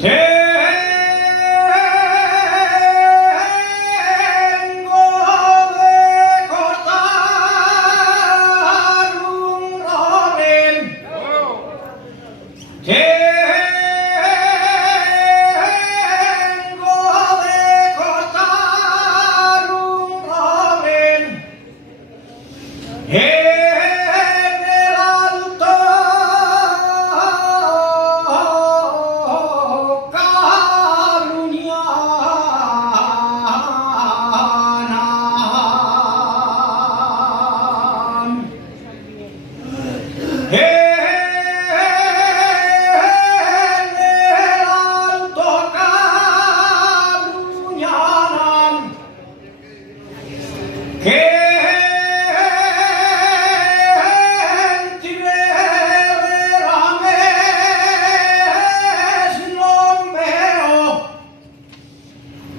Tengo de cortar un roble. Tengo de cortar un roble en el alto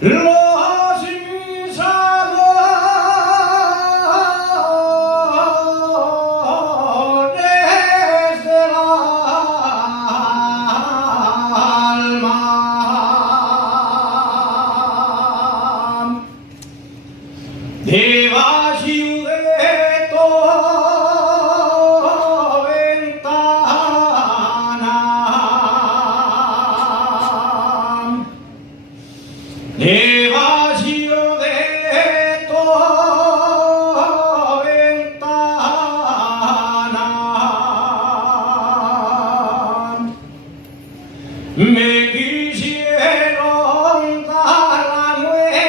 los mis amores del alma debajo de tu ventana debajo de tu ventana me quisieron dar la muerte.